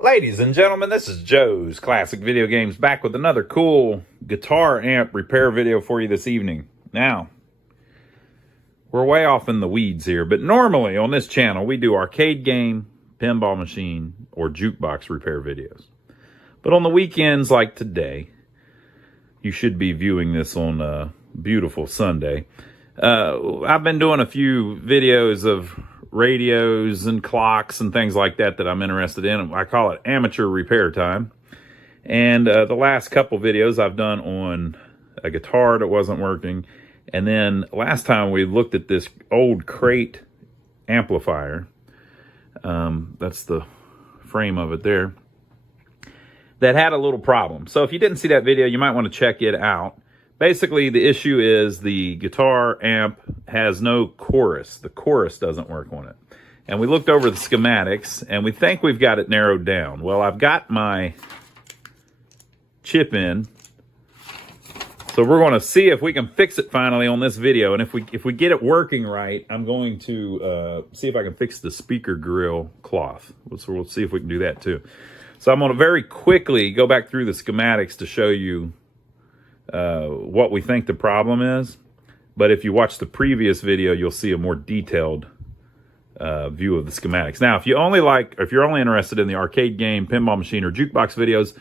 Ladies and gentlemen, this is Joe's Classic Video Games back with another cool guitar amp repair video for you this evening. Now, we're way off in the weeds here, but normally on this channel we do arcade game, pinball machine, or jukebox repair videos. But on the weekends like today, you should be viewing this on a beautiful Sunday. I've been doing a few videos of radios and clocks and things like that I'm interested in. I call it amateur repair time. And the last couple videos I've done on a guitar that wasn't working. And then last time we looked at this old crate amplifier. That's the frame of it there. That had a little problem. So if you didn't see that video, you might want to check it out. Basically, the issue is the guitar amp has no chorus. The chorus doesn't work on it. And we looked over the schematics, and we think we've got it narrowed down. Well, I've got my chip in. So we're going to see if we can fix it finally on this video. And if we get it working right, I'm going to see if I can fix the speaker grill cloth. So we'll see if we can do that too. So I'm going to very quickly go back through the schematics to show you what we think the problem is. But if you watch the previous video, you'll see a more detailed view of the schematics. Now, if you're only interested in the arcade game, pinball machine, or jukebox videos,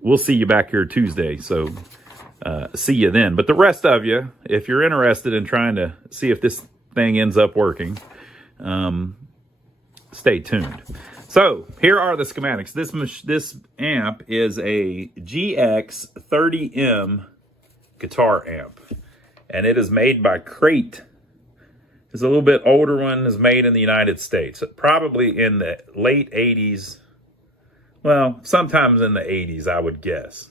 we'll see you back here Tuesday. So see you then. But the rest of you, if you're interested in trying to see if this thing ends up working, stay tuned. So here are the schematics. This amp is a GX30M guitar amp, and it is made by Crate. It's a little bit older one. Is made in the United States, probably in the late 80s. Well, sometimes in the 80s, I would guess.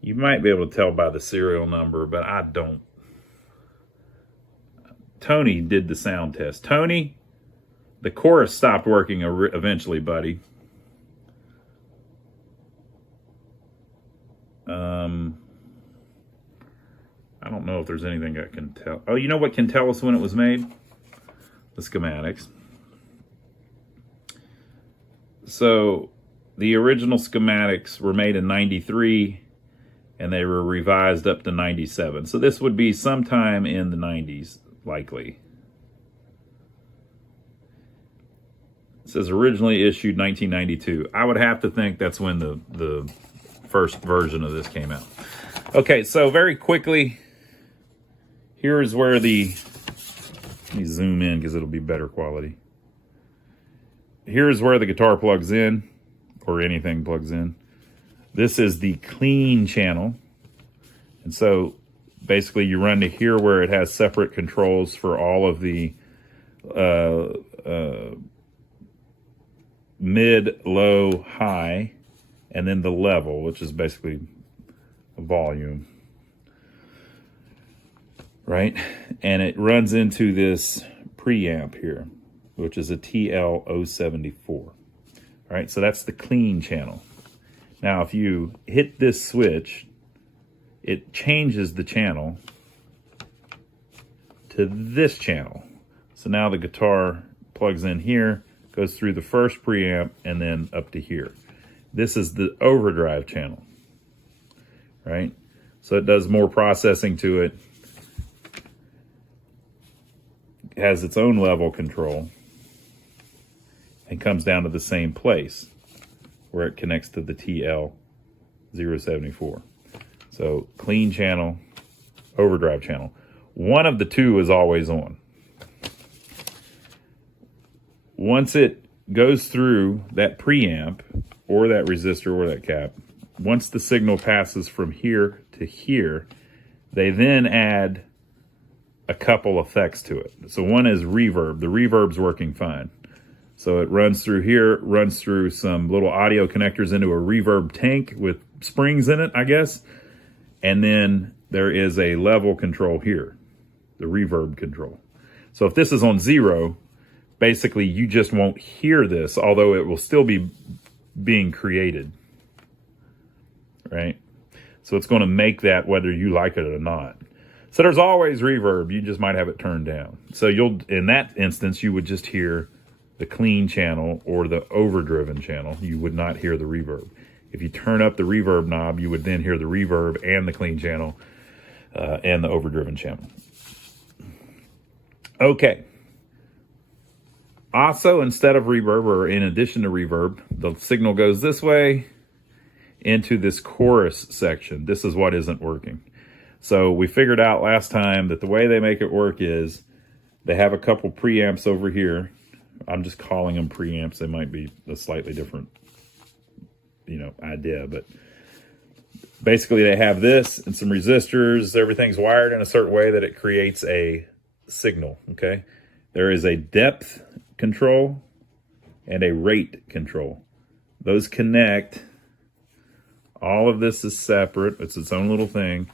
You might be able to tell by the serial number, but I don't. Tony did the sound test. Tony, the chorus stopped working eventually, buddy. I don't know if there's anything I can tell. Oh, you know what can tell us when it was made? The schematics. So the original schematics were made in '93, and they were revised up to '97. So this would be sometime in the '90s, likely. It says originally issued 1992. I would have to think that's when the first version of this came out. Okay, so very quickly, here's where let me zoom in because it'll be better quality. Here's where the guitar plugs in, or anything plugs in. This is the clean channel. And so basically you run to here where it has separate controls for all of the mid, low, high, and then the level, which is basically a volume, right? And it runs into this preamp here, which is a TL074. All right, so that's the clean channel. Now, if you hit this switch, it changes the channel to this channel. So now the guitar plugs in here, goes through the first preamp, and then up to here. This is the overdrive channel, right? So it does more processing to it. It has its own level control and comes down to the same place where it connects to the TL074. So clean channel, overdrive channel. One of the two is always on. Once it goes through that preamp or that resistor or that cap, once the signal passes from here to here, they then add a couple effects to it. So one is reverb. The reverb's working fine. So it runs through here, runs through some little audio connectors into a reverb tank with springs in it, I guess. And then there is a level control here, the reverb control. So if this is on 0, basically you just won't hear this, although it will still be being created, right? So it's going to make that whether you like it or not. So there's always reverb. You just might have it turned down. So in that instance, you would just hear the clean channel or the overdriven channel, you would not hear the reverb. If you turn up the reverb knob, you would then hear the reverb and the clean channel and the overdriven channel. Okay. Also, instead of reverb, or in addition to reverb, the signal goes this way into this chorus section. This is what isn't working. So we figured out last time that the way they make it work is they have a couple preamps over here. I'm just calling them preamps. They might be a slightly different, idea, but basically they have this and some resistors. Everything's wired in a certain way that it creates a signal, okay? There is a depth control and a rate control. Those connect. All of this is separate. It's its own little thing,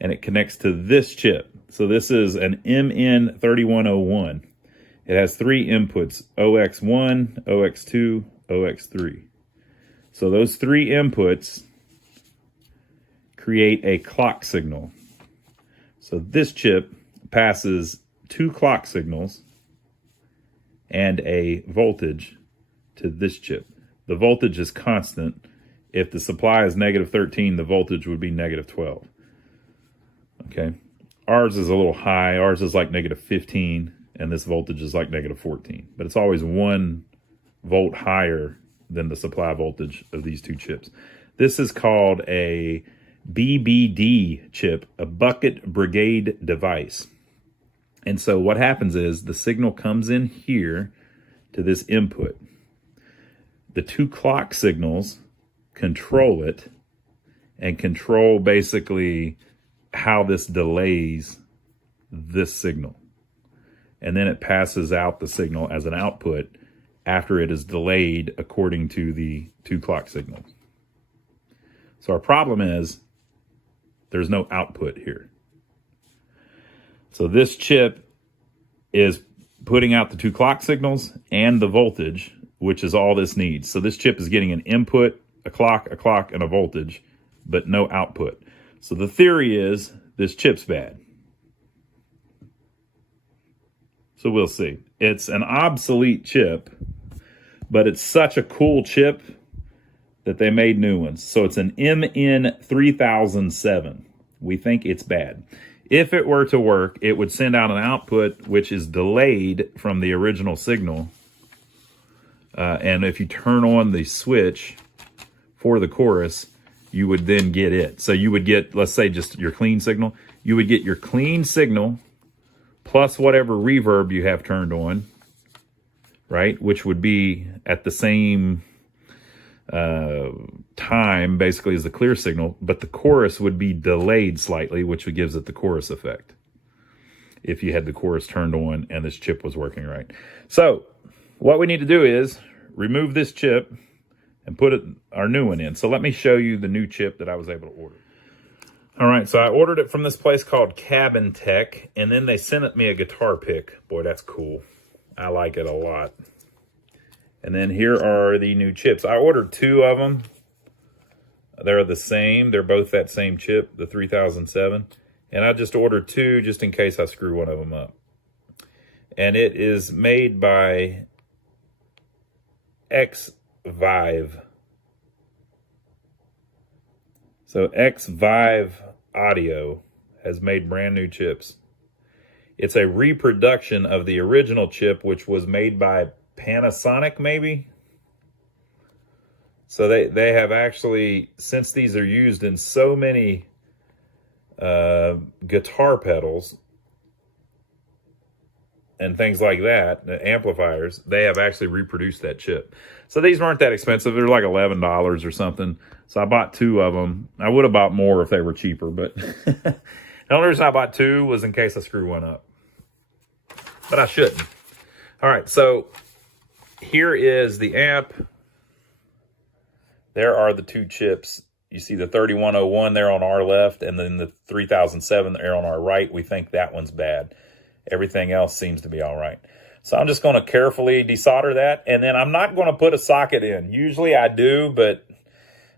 and it connects to this chip. So this is an MN3101. It has 3 inputs, OX1, OX2, OX3. So those 3 inputs create a clock signal. So this chip passes 2 clock signals and a voltage to this chip. The voltage is constant. If the supply is -13, the voltage would be -12. Okay. Ours is a little high. Ours is like -15, and this voltage is like -14. But it's always 1 volt higher than the supply voltage of these 2 chips. This is called a BBD chip, a bucket brigade device. And so what happens is the signal comes in here to this input. The 2 clock signals control it and control basically how this delays this signal. And then it passes out the signal as an output after it is delayed according to the 2 clock signals. So our problem is there's no output here. So this chip is putting out the 2 clock signals and the voltage, which is all this needs. So this chip is getting an input, a clock, and a voltage, but no output. So the theory is this chip's bad. So we'll see. It's an obsolete chip, but it's such a cool chip that they made new ones. So it's an MN3007. We think it's bad. If it were to work, it would send out an output which is delayed from the original signal. And if you turn on the switch for the chorus, you would then get it. So you would get, let's say, just your clean signal. You would get your clean signal plus whatever reverb you have turned on, right? Which would be at the same time, basically, as the clear signal, but the chorus would be delayed slightly, which gives it the chorus effect if you had the chorus turned on and this chip was working right. So what we need to do is remove this chip and put our new one in. So let me show you the new chip that I was able to order. All right, so I ordered it from this place called Cabin Tech, and then they sent me a guitar pick. Boy, that's cool. I like it a lot. And then here are the new chips. I ordered 2 of them. They're the same. They're both that same chip, the 3007. And I just ordered 2 just in case I screw one of them up. And it is made by X-Vive. So X-Vive Audio has made brand new chips. It's a reproduction of the original chip, which was made by Panasonic, maybe. So they have actually, since these are used in so many guitar pedals and things like that, amplifiers, they have actually reproduced that chip. So these weren't that expensive. They're like $11 or something. So I bought 2 of them. I would have bought more if they were cheaper, but the only reason I bought 2 was in case I screw one up. But I shouldn't. All right, so here is the amp. There are the 2 chips. You see the 3101 there on our left, and then the 3007 there on our right. We think that one's bad. Everything else seems to be all right. So I'm just going to carefully desolder that, and then I'm not going to put a socket in. Usually I do, but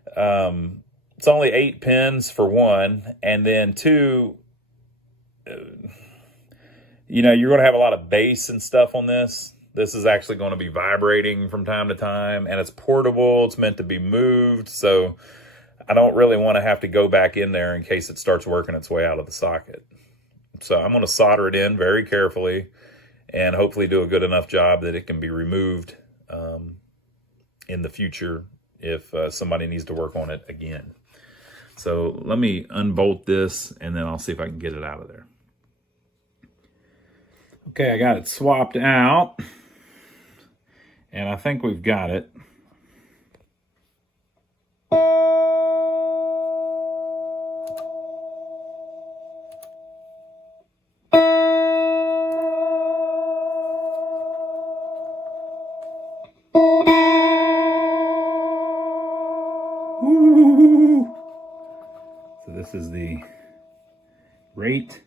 it's only 8 pins for 1, and then 2, you're going to have a lot of bass and stuff on this. This is actually going to be vibrating from time to time, and it's portable. It's meant to be moved, so I don't really want to have to go back in there in case it starts working its way out of the socket. So I'm going to solder it in very carefully and hopefully do a good enough job that it can be removed in the future if somebody needs to work on it again. So let me unbolt this, and then I'll see if I can get it out of there. Okay, I got it swapped out, and I think we've got it. Woo! So this is the rate.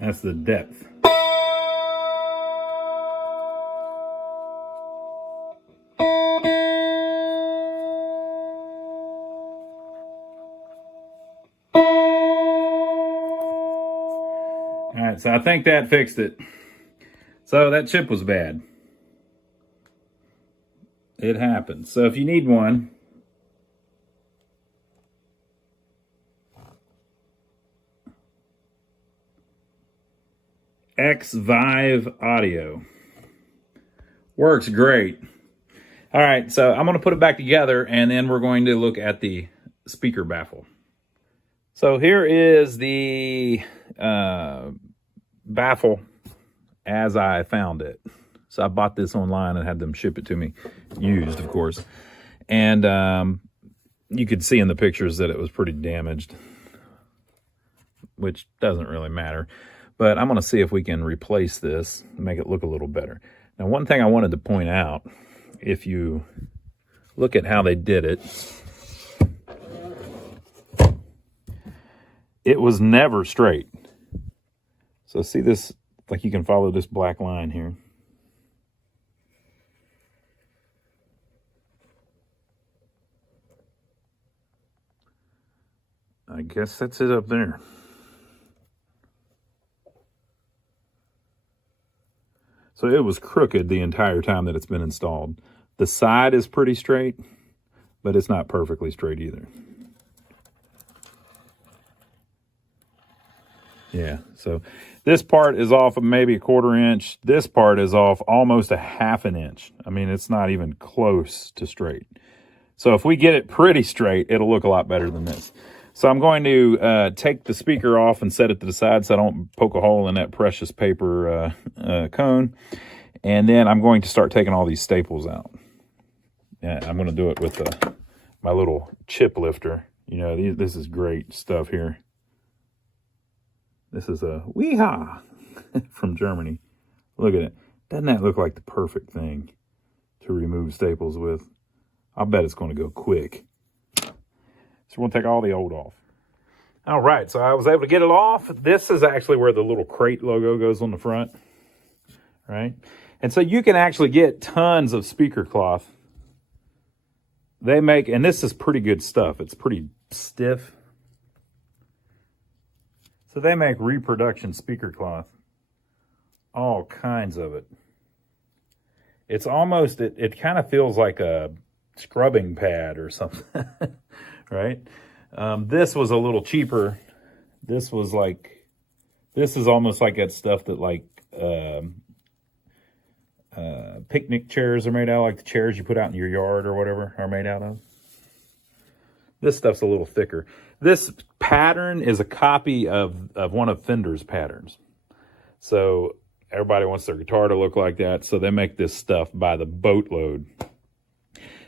That's the depth. All right, so I think that fixed it. So that chip was bad. It happens. So if you need one, X-Vive Audio. Works great. All right, so I'm going to put it back together, and then we're going to look at the speaker baffle. So here is the baffle as I found it. So I bought this online and had them ship it to me, used, of course. And you could see in the pictures that it was pretty damaged, which doesn't really matter. But I'm going to see if we can replace this and make it look a little better. Now, one thing I wanted to point out, if you look at how they did it, it was never straight. So see this, like you can follow this black line here. I guess that's it up there. So it was crooked the entire time that it's been installed. The side is pretty straight, but it's not perfectly straight either. Yeah, so this part is off of maybe 1/4 inch. This part is off almost a 1/2 inch. I mean, it's not even close to straight. So if we get it pretty straight, it'll look a lot better than this. So I'm going to take the speaker off and set it to the side so I don't poke a hole in that precious paper cone. And then I'm going to start taking all these staples out. Yeah, I'm going to do it with my little chip lifter. You know, this is great stuff here. This is a Weehaw from Germany. Look at it. Doesn't that look like the perfect thing to remove staples with? I'll bet it's going to go quick. So we're going to take all the old off. All right, so I was able to get it off. This is actually where the little crate logo goes on the front, right? And so you can actually get tons of speaker cloth. They make, and this is pretty good stuff. It's pretty stiff. So they make reproduction speaker cloth. All kinds of it. It's almost, it kind of feels like a scrubbing pad or something, right? This was a little cheaper. This was like, this is almost like that stuff that like picnic chairs are made out of, like the chairs you put out in your yard or whatever are made out of. This stuff's a little thicker. This pattern is a copy of one of Fender's patterns. So everybody wants their guitar to look like that, so they make this stuff by the boatload.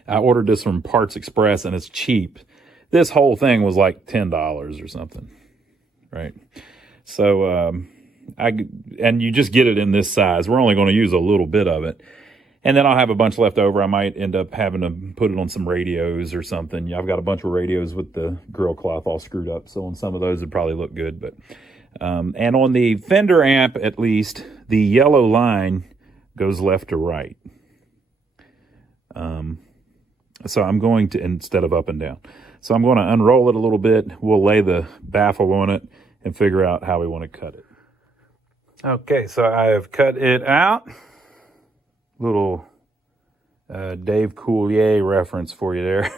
I ordered this from Parts Express, and it's cheap. This whole thing was like $10 or something, right? So, and you just get it in this size. We're only going to use a little bit of it. And then I'll have a bunch left over. I might end up having to put it on some radios or something. I've got a bunch of radios with the grill cloth all screwed up, so on some of those it'd probably look good. But and on the Fender amp, at least, the yellow line goes left to right. So I'm going to, instead of up and down. So I'm going to unroll it a little bit. We'll lay the baffle on it and figure out how we want to cut it. Okay, so I have cut it out. Little Dave Coulier reference for you there.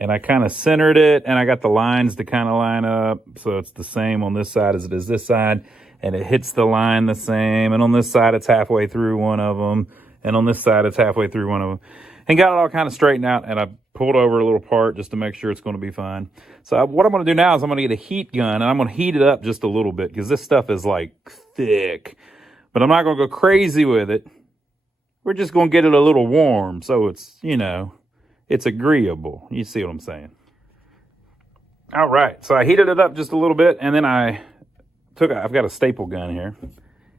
And I kind of centered it, and I got the lines to kind of line up, so it's the same on this side as it is this side, and it hits the line the same, and on this side it's halfway through one of them, and on this side it's halfway through one of them, and got it all kind of straightened out, and I pulled over a little part just to make sure it's going to be fine. So what I'm going to do now is I'm going to get a heat gun, and I'm going to heat it up just a little bit, because this stuff is like thick, but I'm not going to go crazy with it. We're just going to get it a little warm, so it's, you know, it's agreeable. You see what I'm saying? All right, so I heated it up just a little bit, and then I've got a staple gun here,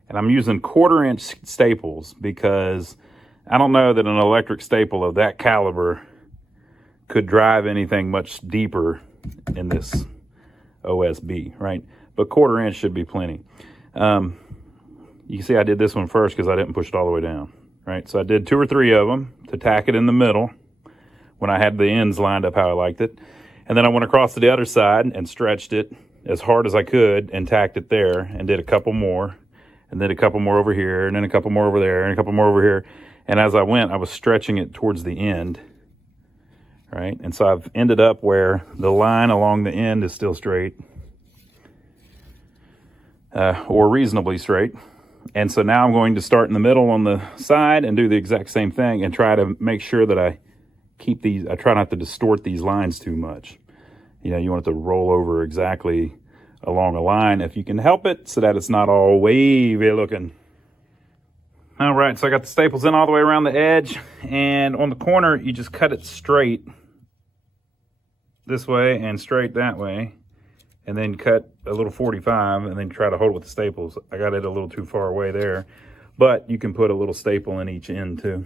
and I'm using 1/4-inch staples because I don't know that an electric staple of that caliber could drive anything much deeper in this OSB, right? But 1/4-inch should be plenty. You can see I did this one first because I didn't push it all the way down, right? So I did 2 or 3 of them to tack it in the middle when I had the ends lined up how I liked it. And then I went across to the other side and stretched it as hard as I could and tacked it there and did a couple more, and then a couple more over here, and then a couple more over there, and a couple more over here. And as I went, I was stretching it towards the end, right? And so I've ended up where the line along the end is still straight, or reasonably straight. And so now I'm going to start in the middle on the side and do the exact same thing and try to make sure that I keep these, I try not to distort these lines too much. You know, you want it to roll over exactly along a line if you can help it, so that it's not all wavy looking. All right, so I got the staples in all the way around the edge, and on the corner, you just cut it straight this way and straight that way, and then cut a little 45, and then try to hold it with the staples. I got it a little too far away there, but you can put a little staple in each end too.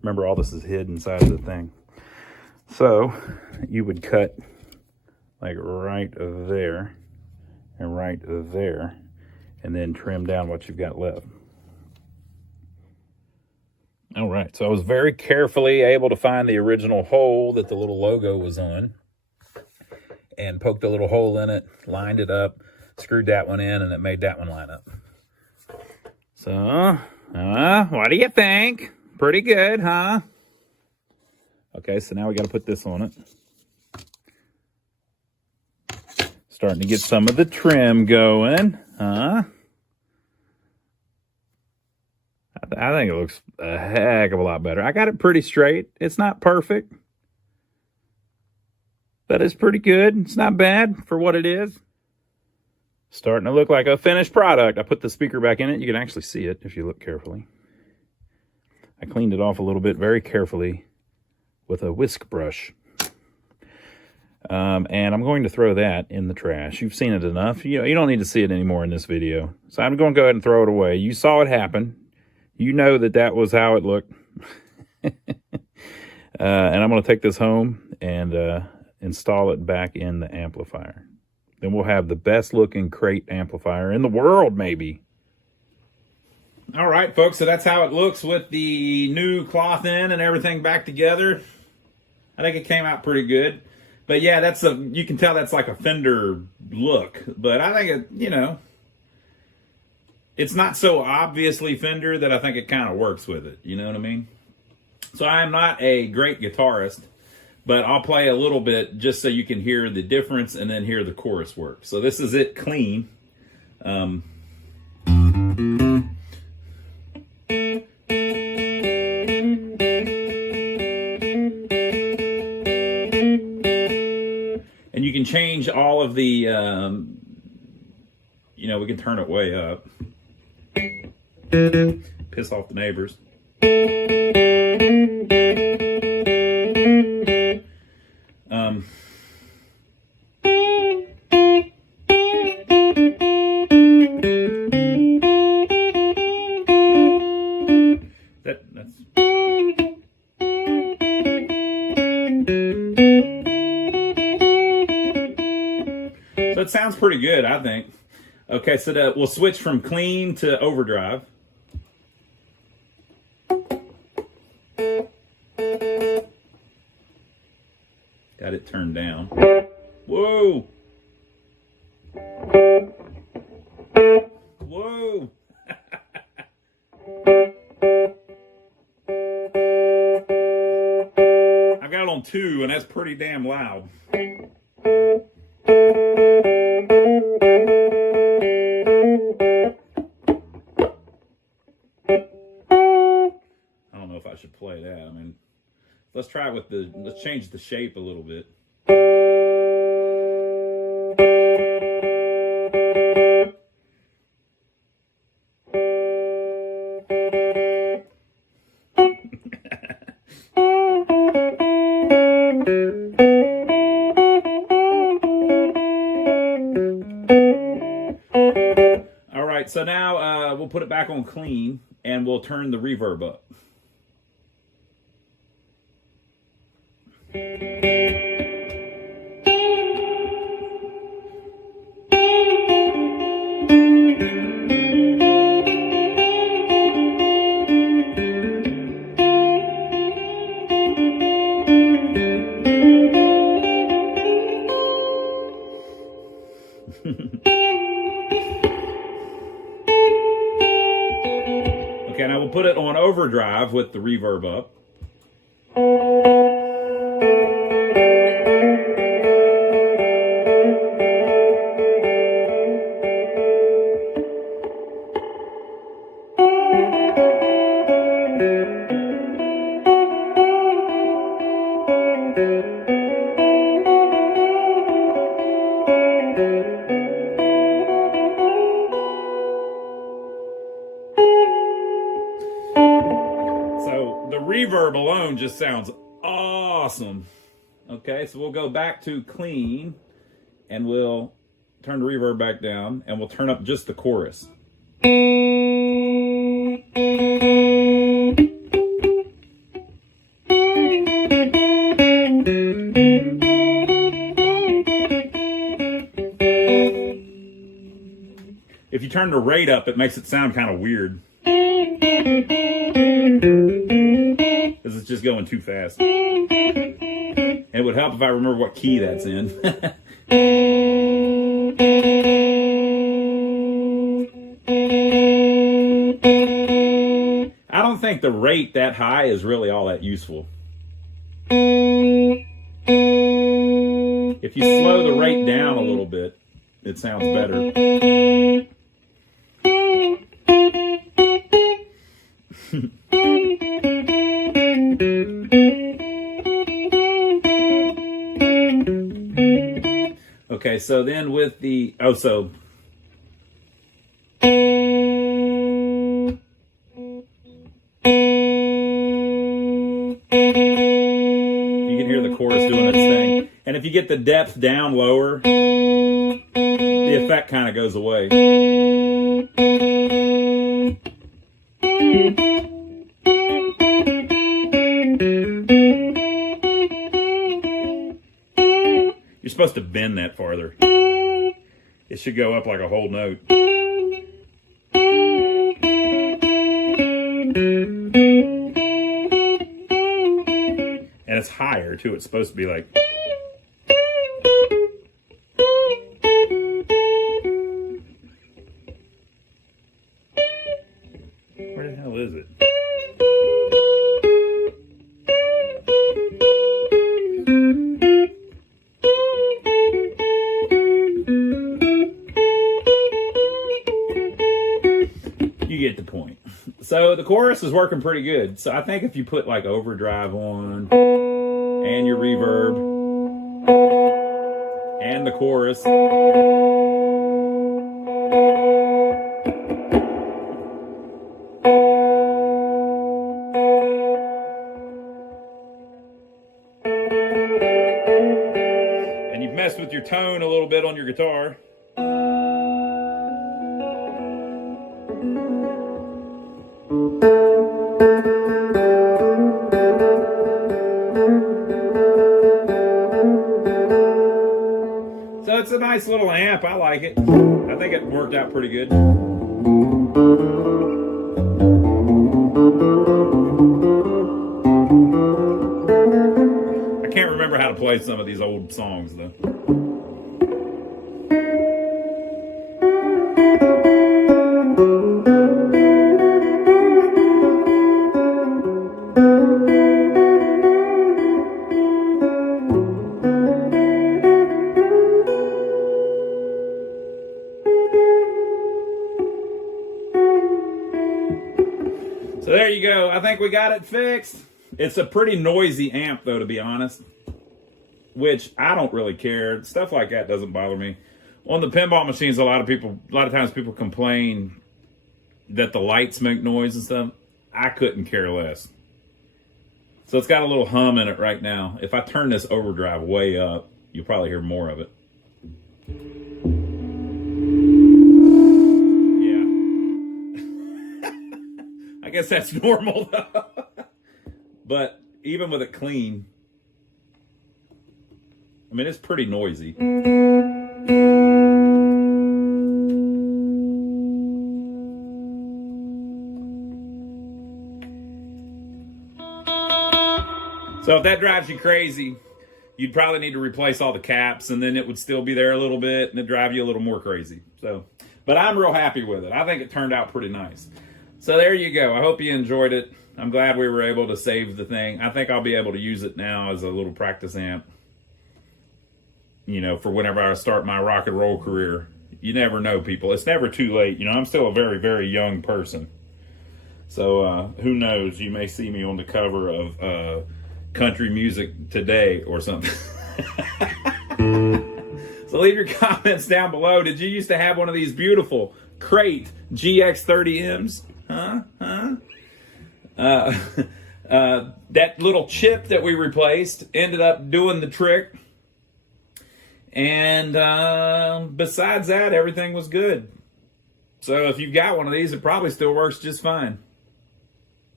Remember, all this is hid inside of the thing. So you would cut like right there and right there, and then trim down what you've got left. All right, so I was very carefully able to find the original hole that the little logo was on, and poked a little hole in it, lined it up, screwed that one in, and it made that one line up. So, what do you think? Pretty good, huh? Okay, so now we got to put this on it. Starting to get some of the trim going, huh? I think it looks a heck of a lot better. I got it pretty straight. It's not perfect, but it's pretty good. It's not bad for what it is. Starting to look like a finished product. I put the speaker back in it. You can actually see it if you look carefully. I cleaned it off a little bit very carefully with a whisk brush. And I'm going to throw that in the trash. You've seen it enough. You know, you don't need to see it anymore in this video. So I'm going to go ahead and throw it away. You saw it happen. You know that that was how it looked. And I'm going to take this home and install it back in the amplifier. Then we'll have the best looking crate amplifier in the world, maybe. All right, folks, so that's how it looks with the new cloth in and everything back together. I think it came out pretty good. But yeah, you can tell that's like a Fender look. But I think it, you know, it's not so obviously Fender that I think it kind of works with it. You know what I mean? So I'm not a great guitarist, but I'll play a little bit just so you can hear the difference and then hear the chorus work. So this is it clean. And you can change all of the, you know, we can turn it way up. Piss off the neighbors. So it sounds pretty good, I think. Okay, so we'll switch from clean to overdrive. Got it turned down. Whoa! Whoa! I got it on 2, and that's pretty damn loud. I don't know if I should play that. I mean, let's try it with let's change the shape a little bit. All right, so now we'll put it back on clean, and we'll turn the reverb up. Okay, now we'll put it on overdrive with the reverb up. So the reverb alone just sounds awesome. Okay, so we'll go back to clean, and we'll turn the reverb back down, and we'll turn up just the chorus. If you turn the rate up, it makes it sound kind of weird, because it's just going too fast. It would help if I remember what key that's in. I don't think the rate that high is really all that useful. If you slow the rate down a little bit, it sounds better. Okay, so then with the, you can hear the chorus doing its thing. And if you get the depth down lower, the effect kind of goes away. You're supposed to bend that farther. It should go up like a whole note. And it's higher too. It's supposed to be like. Where the hell is it? You get the point. So the chorus is working pretty good. So I think if you put like overdrive on and your reverb and the chorus, and you've messed with your tone a little bit on your guitar. So it's a nice little amp. I like it. I think it worked out pretty good. I can't remember how to play some of these old songs, though. So there you go. I think we got it fixed. It's a pretty noisy amp, though, to be honest, which I don't really care. Stuff like that doesn't bother me. On the pinball machines, a lot of times people complain that the lights make noise and stuff. I couldn't care less. So it's got a little hum in it right now. If I turn this overdrive way up, you'll probably hear more of it. I guess that's normal, though. But even with it clean, I mean, it's pretty noisy. So if that drives you crazy, you'd probably need to replace all the caps, and then it would still be there a little bit, and it'd drive you a little more crazy. So, but I'm real happy with it. I think it turned out pretty nice. So there you go. I hope you enjoyed it. I'm glad we were able to save the thing. I think I'll be able to use it now as a little practice amp, you know, for whenever I start my rock and roll career. You never know, people. It's never too late. You know, I'm still a very, very young person. So who knows? You may see me on the cover of Country Music Today or something. So leave your comments down below. Did you used to have one of these beautiful Crate GX30Ms? That little chip that we replaced ended up doing the trick. And besides that, everything was good. So if you've got one of these, it probably still works just fine.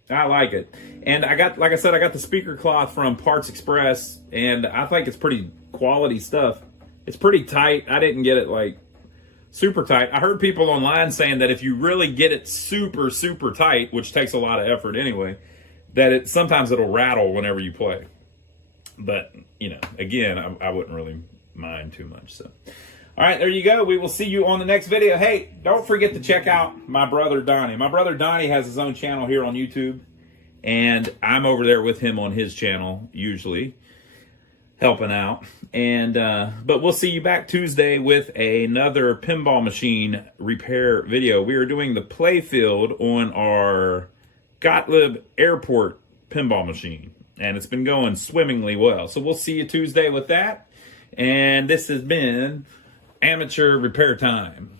I like it. And I got, like I said, I got the speaker cloth from Parts Express, and I think it's pretty quality stuff. It's pretty tight. I didn't get it like super tight. I heard people online saying that if you really get it super, super tight, which takes a lot of effort anyway, that sometimes it'll rattle whenever you play. But, you know, again, I wouldn't really mind too much. So, all right, there you go. We will see you on the next video. Hey, don't forget to check out my brother Donnie. My brother Donnie has his own channel here on YouTube, and I'm over there with him on his channel usually, helping out. And but we'll see you back Tuesday with another pinball machine repair video. We are doing the play field on our Gottlieb Airport pinball machine, and it's been going swimmingly well. So we'll see you Tuesday with that. And this has been Amateur Repair Time.